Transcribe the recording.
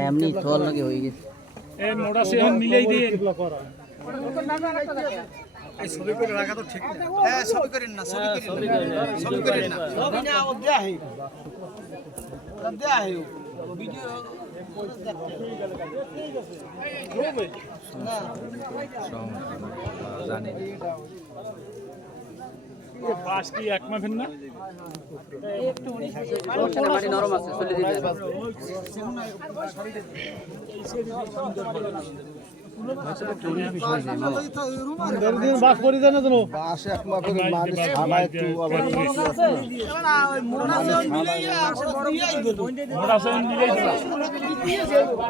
এমনি থল নাকি হয়ে গেছে মোটা সে মিলাই দিয়ে ছবি করে রাখা তো ঠিক না। হ্যাঁ ছবি করেন না, ছবি করেন না, ছবি করেন না, ছবি না ও দেয়া হে, দেয়া হে ভিডিও জানি পাঁচ কি এক মাফেন না মাটি নরম আছে চলে দিবে বাস পরি দেন না তো বাস এক মা করে মানুষ খাওয়া একটু আবার না ওই মোনা সে মিলাইয়া বড় দিয়াই দিল মোটা সে মিলাই